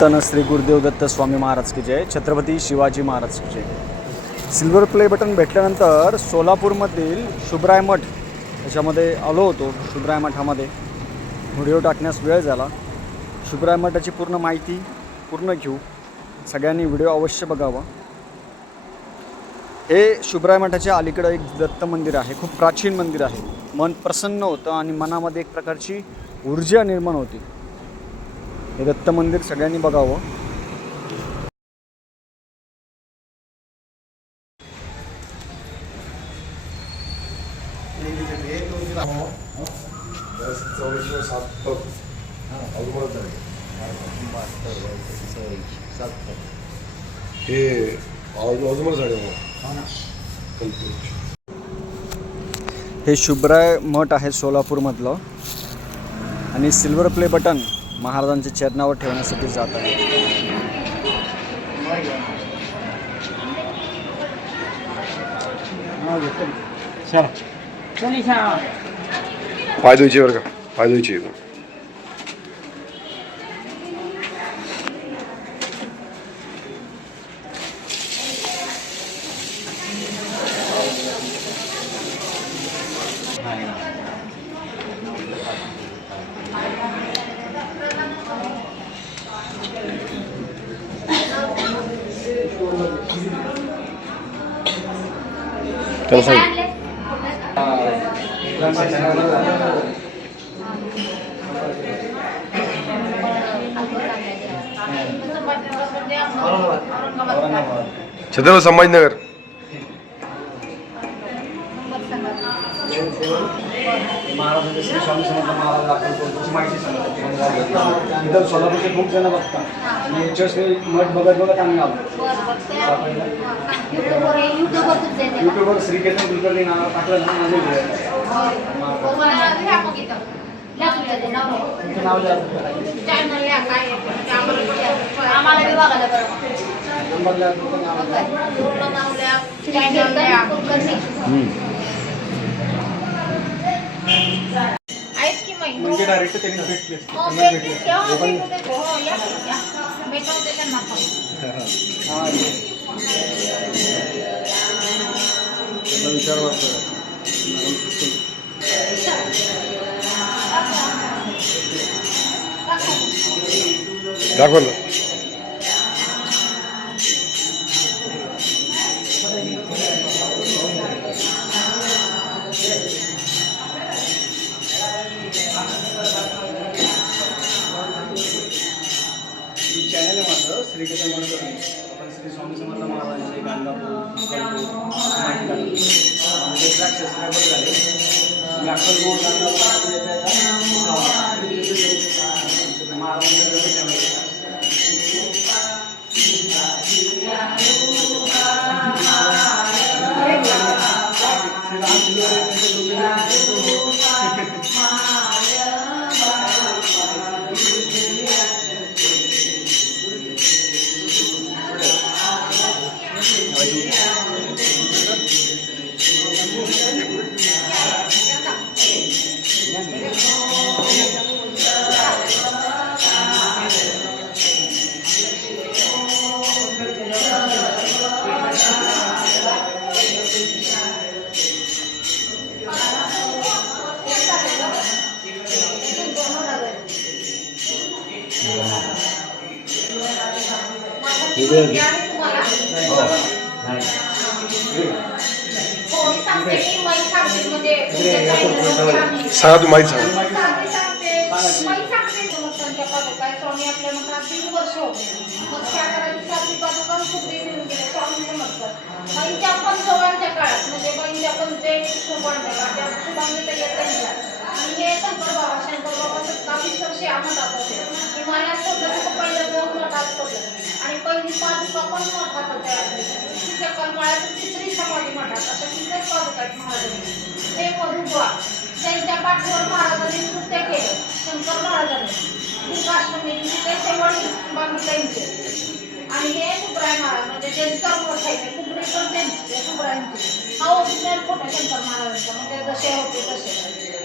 तन श्री गुरुदेव दत्त स्वामी महाराज की जय छत्रपती शिवाजी महाराज की जय. सिल्वर प्ले बटन भेटल्यानंतर सोलापूरमधील शुभराय मठ याच्यामध्ये आलो होतो शुभराय मठामध्ये. व्हिडिओ टाकण्यास वेळ झाला. शुभराय मठाची पूर्ण माहिती पूर्ण घेऊ. सगळ्यांनी व्हिडिओ अवश्य बघावा. हे शुभराय मठाच्या अलीकडं एक दत्त मंदिर आहे खूप प्राचीन मंदिर आहे. मन प्रसन्न होतं आणि मनामध्ये एक प्रकारची ऊर्जा निर्माण होती. हे दत्त मंदिर सगळ्यांनी बघावं. हे हे शुभराय मठ आहे सोलापूरमधलं. आणि सिल्वर प्ले बटन महाराजांच्या चरणावर ठेवण्यासाठी जात आहे. पाय बरं का? पाय त्याला सांग छत्रपती महाराजांचे श्री स्वामी समर्थ महाराज अक्कलकोटची माहिती सांगतात इथं सोलापूरचे खूप जण बघतात आणि याच्याशी मठ बघत बघत आम्ही आलो युट्यूबवर श्रीकेतन कुलकर्णी नाव टाकलं ना माझे. तुमचं नाव लिहा. नंबर तुमचं नाव लिहा. आहेत की माहिती म्हणजे डायरेक्ट त्यांनी भेटले हो, त्यांना भेटले. हे पण- भेटू देत. हो, या, या. भेटवते त्यांना पण. हा, ये. त्यांना विचारावं असं. दाखव ना मी गाणगापूर अक्कलकोट माहिती म्हणजे एक सबस्क्रायबर झाले. मी अक्कलकोट गाणगापूर आणि तुम्हाला हो, तू माहिती सांग आणि हे शंकर बाबा शंकर बाबा सत्तावीस वर्षे आम्हाला होते हिमालयात पडलं पहिलं दोन मठात पडलं आणि पहिली पादुका पण मठात तयार तिच्या करमाळ्यात तिसरी समाधी मठात अशा तिथेच पादुका आहेत. महाराजांनी हे मधुबा त्यांच्या पाठीवर महाराजांनी नृत्य केलं. शंकर महाराजांनी. दुर्गाष्टमी ते वडील बांगुताईंचे आणि हे सुब्राय महाराज म्हणजे ज्यांचा मोठ आहे. ते कुबडे पण त्यांचे सुब्रायांचे. हा ओरिजिनल फोटो शंकर महाराजांचा. म्हणजे जसे होते तसे.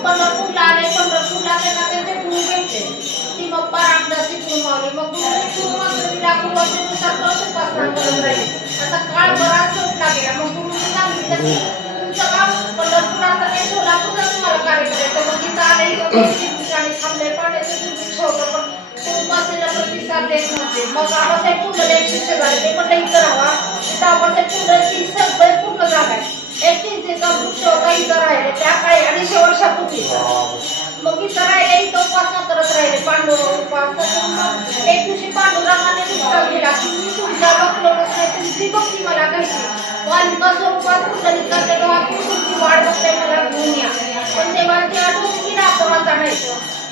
मग पंढरपूरला आले पंढरपूरला त्यांना त्यांचे गुरु भेटले ती मग। परागदासी गुरु मावले मग गुरुने गुरु मंदिराला गुरुवाच्यानुसार कौशल उपासना करत राहिले असा काळ बराच संपला गेला मग गुरुने सांगितलं की तुमचं काम पंढरपुरात आणि सोलापूरला तुम्हाला कार्य करायचं मग तिथं आले इथं दोन तीन ठिकाणी थांबले पाण्याचं दूध ठेवलं पण कुटुंबाला प्रतिसाद देत नव्हते मग आबासाहेब कुंडले एक शिष्य झाले ते म्हणलं इथं राहा तिथं आबासाहेब कुंडलची सगळे पूर्ण जागा आहे एक चिंचेचा वृक्ष होता इथं राहिले त्या काही अडीचशे वर्षापूर्वी. मग इथं राहिले इथं उपासना करत राहिले. पांडव उपासना एक दिवशी पांडुरंगाने दुष्काळ केला. की मी तुमच्या बघलो नसते तुमची भक्ती मला घ्यायची वाल्मिका स्वरूपात कुंडलिका तेव्हा तुमची वाढ बघताय मला घेऊन या पण तेव्हा ती आठवण की नातवाचा नाही.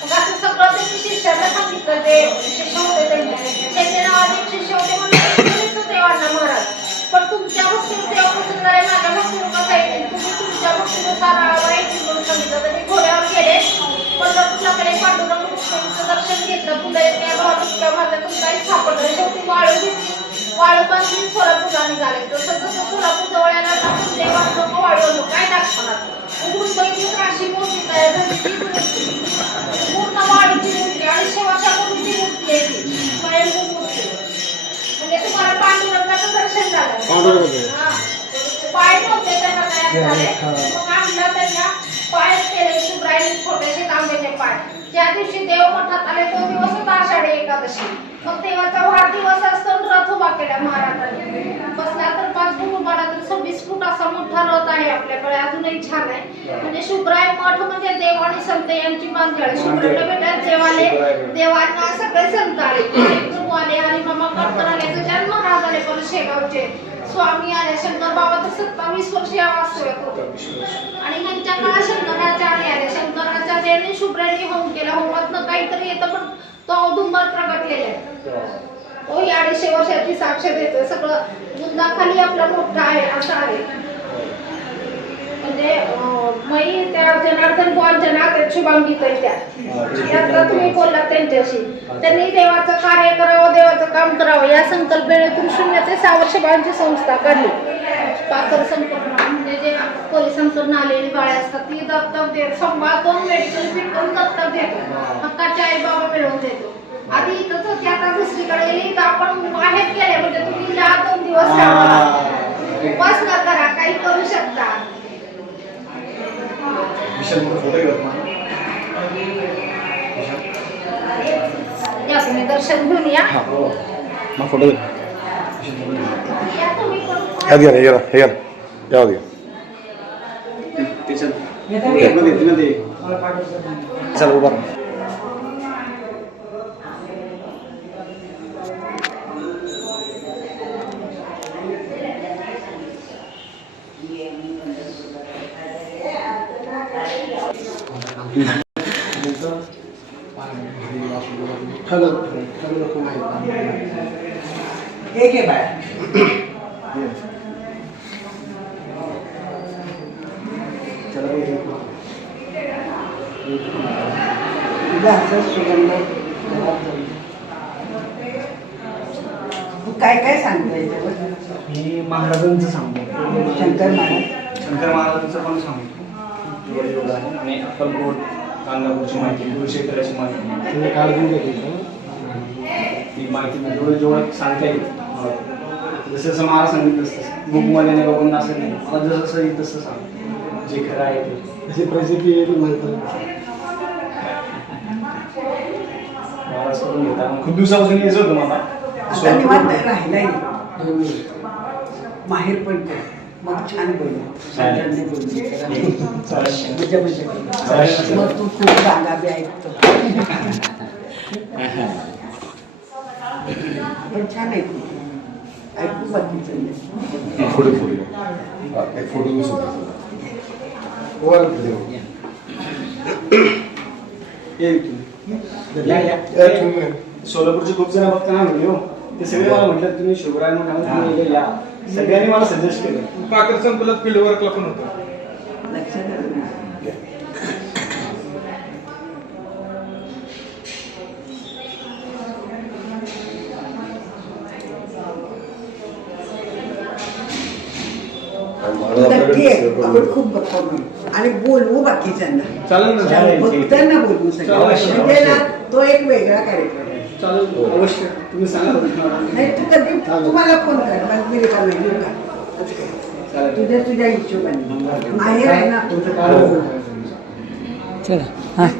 मग असं सगळं त्यांनी शिष्याला सांगितलं ते. शिष्य होते त्यांचे त्यांचे एक शिष्य होते म्हणजे देवांना पण तुमच्या भक्तीवर देव प्रसन्न आहे माझ्या भक्तीवर काही तुम्ही तुमच्या भक्तीनुसार आळावा येतील म्हणून सांगितलं तर मी घोड्यावर गेले. पंढरपूरकडे पांडुरंग कृष्णाचं दर्शन घेतलं पुढे त्या गावात इतक्या मारल्यातून काही सापडलं. शेवटी वाळू घेतली वाळू बांधली सोलापूरला निघाले. तसं तसं सोलापूर जवळ यायला टाकून ते लोक वाळू काय दाखवणार? उघडून बघितली तर अशी मूर्ती तयार झाली. मूर्ती. पूर्ण वाळूची मूर्ती. अडीचशे वर्षापूर्वीची मूर्ती आहे ती. दर्शन झालं. पाय नव्हते त्यांना तयार झाले. मग आणलं त्यांना पाय केले शुभ्राईने छोटेसे तांब्याचे पाय. ज्या दिवशी देव मठात आले तो दिवस होता आषाढी एकादशी. मग देवाचा वाढदिवस असतो आणि रथ उभा केला महाराजांनी. बसला तर पाच फूट उभा तर सव्वीस फूट असा मोठा रथ आहे आपल्याकडे. अजूनही छान आहे. म्हणजे शुभ्राय मठ म्हणजे देव आणि संत यांची बांधली शुभ्राला भेटायला देवाले. देवांना सगळे संत आले आले हरिमामा करकर आले गजानन महाराज आले परत शेगावचे. स्वामी आले शंकर बाबा तर सत्तावीस वर्ष या वास्तव्यात होते. आणि त्यांच्या काळात शंकराचार्य आले. शंकराचार्याने शुभ्रांनी होम केला. होमातनं काहीतरी येतं पण तो औदुंबर प्रगटलेला आहे. तो ही अडीचशे वर्षाची साक्ष देतोय. सगळं बुंदाखाली आपला मोठा आहे असं आहे. म्हणजे मै त्या जनार्दन बुवांच्या नात्यात शुभांगी त्या. आता तुम्ही बोलला त्यांच्याशी. त्यांनी देवाचं कार्य करावं देवाचं काम करावं या संकल्पनेतून शून्य ते सहा वर्ष बाळांची संस्था काढली. पाकर संकल्पना म्हणजे जे पोलिसांकडून आलेली बाळे असतात ती दत्तक देत संवादून मेडिकल फिट करून दत्तक देतो हक्काचे आई बाबा मिळवून देतो. आधी इथंच होती आता दुसरीकडे गेली तर आपण बाहेर गेले म्हणजे तुम्ही जा दोन दिवस राहा उपासना करा काही करू शकता. विशाल मोठा फोटो घेत ना या तुम्ही दर्शन घेऊन या मग फोटो या तुम्ही पण ह्यात घ्या हे घ्या हे घ्या यावं घ्या चल उभा राहा. एक आहे बाय. तुझा असं सुगंध घरात जाईल. तू काय काय सांगतो याच्यावर मी महाराजांचं सांगतो. शंकर महाराज. शंकर महाराजांचं पण सांगतो. आणि अक्कलकोट गाणगापूरची माहिती कुरुक्षेत्राची माहिती. ही माहिती मी जेवढं जेवढं सांगता येईल. मला. जसं जसं महाराज सांगितलं तसं बुकमध्ये नाही बघून असं नाही. मला जसं जसं येईल तसं सांग. जे खरं आहे ते. अशी प्रसिद्धी येईल म्हणतात महाराज करून घेता खूप दिवसापासून यायचं होतं मला. निवांत राहिलाय. माहेर पण कर मग छान बोलली. मग तू खूप जागा बी ऐकतो. पण छान आहे. तू ऐकू बाकीचं. फोटो फोटो एक फोटो. सोलापूरचे खूप जण बघताना व्हिडिओ ते सगळे मला म्हटलं तुम्ही शिवराय म्हणून या सगळ्यांनी मला सजेस्ट केलं पाकर संकुलात फील्ड वर्कला पण होतं लक्षात आलं ना? नक्की आहे. आपण खूप गप्पा मारू आणि बोलवू बाकीच्यांना चालेल ना चालेल. फक्त त्यांना बोलवू सगळं अवश्य, म्हणजे ना तो एक वेगळा कार्यक्रम आहे. चालेल अवश्य. तुम्ही सांगा नाही तू कधी तुम्हाला फोन कर. मला मी रिकामी आहे, येऊ का? तुझ्या तुझ्या हिशोबाने. माहेर आहे ना?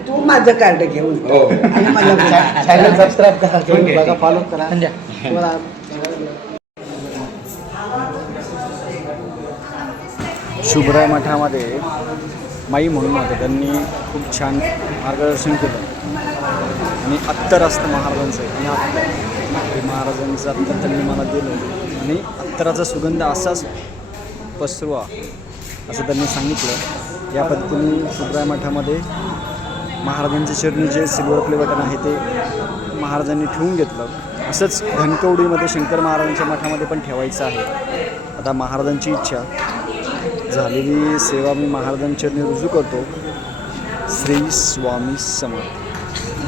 तू माझं कार्ड घेऊन हो. आणि मला बोलव. चॅनल सबस्क्राईब करा. तुम्ही बघा फॉलो करा. तुम्हाला शुभराय मठामध्ये माई म्हणून होते. त्यांनी खूप छान मार्गदर्शन केलं. आणि अत्तर असतं महाराजांचं आणि अत्तर महाराजांचं अत्तर त्यांनी मला दिलं. आणि अत्तराचा सुगंध असाच पसरवा असं त्यांनी सांगितलं. या पद्धतीने सुब्राय मठामध्ये महाराजांच्या चरणी जे सिल्वर प्ले बटन आहे ते महाराजांनी ठेवून घेतलं. असंच घनकवडीमध्ये शंकर महाराजांच्या मठामध्ये पण ठेवायचं आहे. आता महाराजांची इच्छा. झालेली सेवा मी महाराजांच्या रुजू करतो. श्री स्वामी समर्थ.